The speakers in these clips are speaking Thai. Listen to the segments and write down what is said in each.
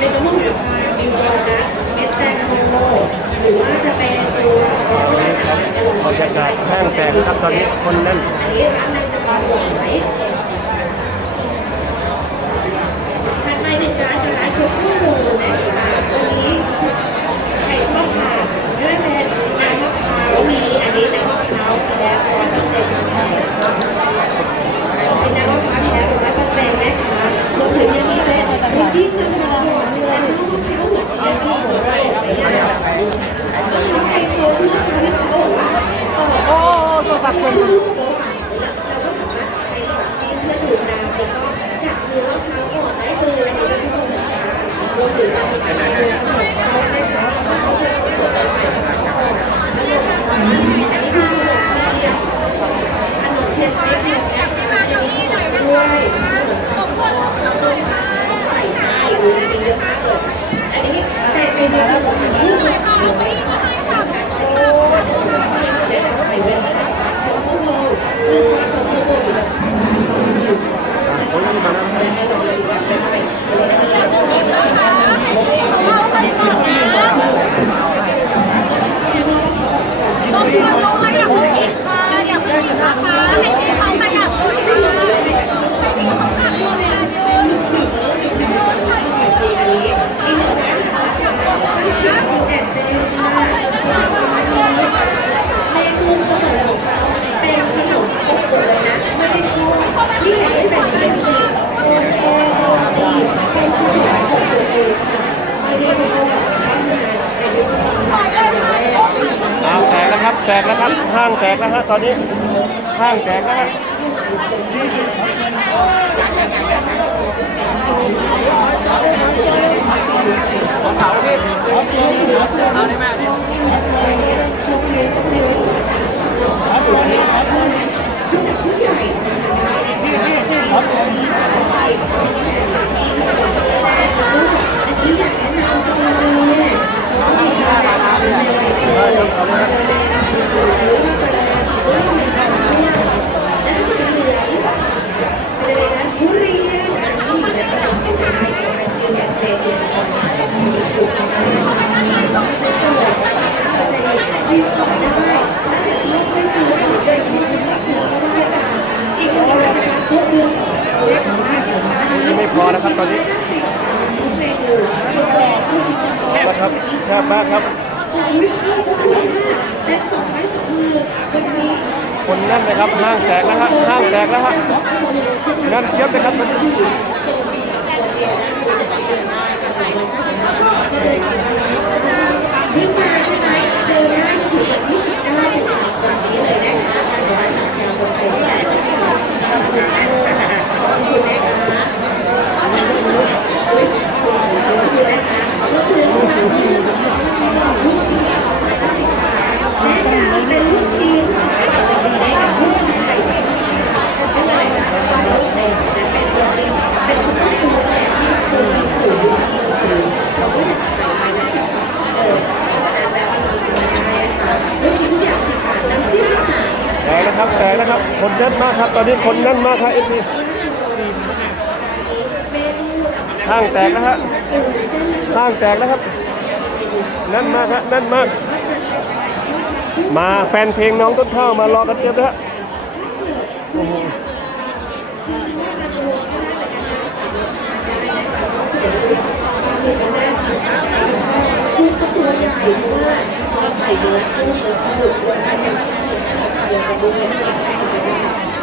เป็นมะม่วงหิมพานต์วิวโดนัทเม็ดแตงโมหรือว่าจะเป็นตัวโรโก้อาหารกระโหลกขอบรระากาดแห้งแสงครับตอนนี้คนแน่น อันนี้ร้านนางจำปาหวาย แตกนะฮะตอนนี้ห้างแตกนะฮะเอาได้ไหม พอนะครับตอนนี้แล้วครับแคบมากครับคนแน่นนะครับห้างแตกแล้วฮะห้างแตกแล้วฮะนั่นเยอะเลยครับ แน่นมากครับ ตอนนี้คนแน่นมากครับเอฟซีข้างแตกนะฮะข้างแตกนะครับแน่นมากฮะแน่นมาก มาแฟนเพลงน้องต้นข้าวมารอกันเยอะนะฮะโอ้โหตัวใหญ่เพราะว่าพอใส่เนื้อกุ้งเนื้อปลาดุกรวมกันเป็นชิ้นๆให้เราทานกันด้วยนะคะสุดยอด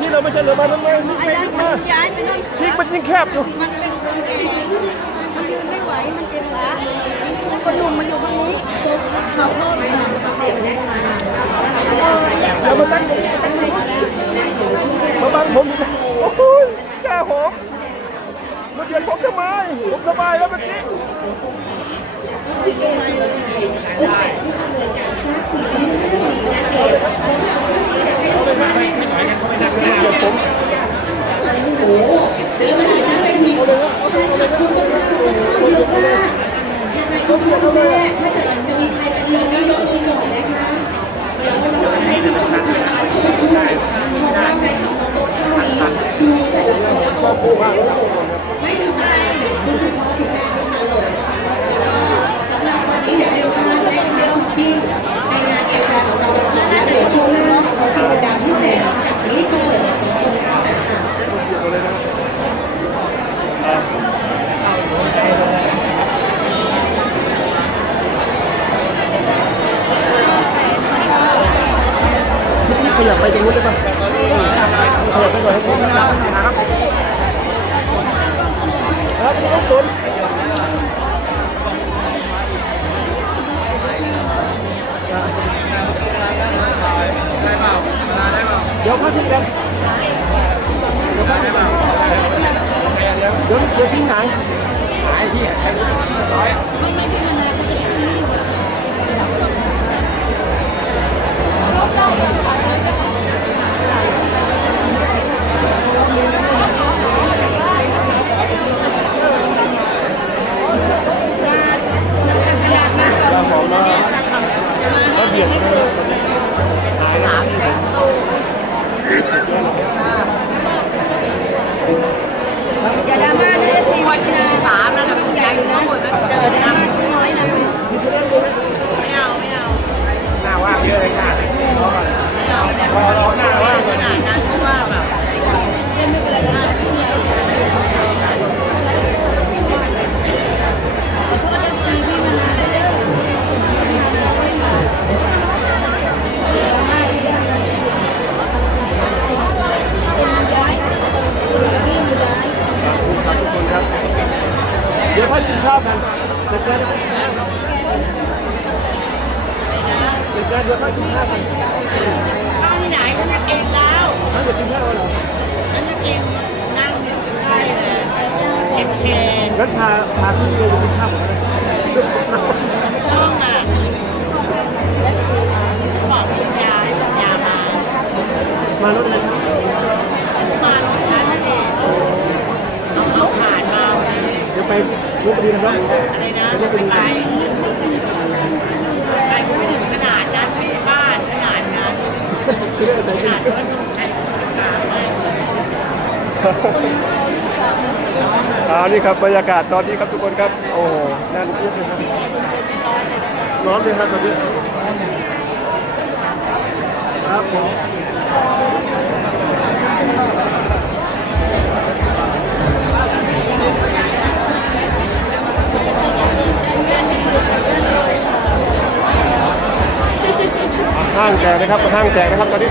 ที่เราไม่ใช่เรือบานนั้นเลยยิ่ไมันยันยิ่งแคบอยู่มันเป็นคนแก่มันยืนไม่ไหวมันเจ็บขาคนลุงมันอยู่ข้างนี้เขาโทษเรามาตั้งมาบังผมโอ้โหแก่ผมมาเดือนผมทำไมผมสบายแล้วเมื่อกี้พี่เอสุชัยซึ่งเป็นผู้ดำเนินการสร้างซีรีส์เรื่องนี้นั่นเองสำหรับช่วงนี้เดี๋ยวให้ทุกท่านได้ คะช้อปปิ้งกันเดี๋ยากโอ้โหเดินมาถึงหน้าเวทีแฟนคลับคุณจะพาจะพาเยอะมากยังไงก็พ่อคุณแม่ถ้าเกิดจะมีใครเป็นลมนี่ยกมือก่อนนะคะ เดี๋ยวเราจะให้พี่ปฐมพยาบาเข้ามาช่วยเพราะว่าแฟนคลับน้องโต๊ะข้านี้ดูแต่ละคนแล้วโอ้โห ไปตรงนู้นได้ปะขยับไปหน่อยให้ผมนะครับครับน้องตุนเดี๋ยวพักทิ้งกันเดี๋ยวพักทิ้งกันเดี๋ยวเดี๋ยวทิ้งหนังหายที่ใช้ร้อยเรา เลยครับทุกคนครับเดี๋ยวพ่อกินข้าวกันเสร็จแล้วเสร็จแล้วเดี๋ยวพ่อกินข้าวกัน ก็จะกินแล้วท่านจะกินข้าวเหรอก็จะกินนั่งอยู่ใกล้เลยเอ็มเคงั้นพาพาพี่โยไปกินข้าวกันต้องอะบอกคุณยายคุณยายมามารถอะไรครับมารถฉันนั่นเองเอาเอาผ่านมาวันนี้เดี๋ยวไปลบบุรีนะครับอะไรนะไม่ไปไปไปก็ไม่ถึงขนาดนั้นไม่บ้านขนาดนั้น ที่ได้อาศัย ขเป็นนาดรถต้องใช้การให้อ่านี่ครับบรรยากาศตอนนี้ครับทุกคนครับ โอ้แน่นเอียดเลยครับร้อนเลยครับตอนนี้ครับผม นะครับกระทั่งแจกนะครับตอนนี้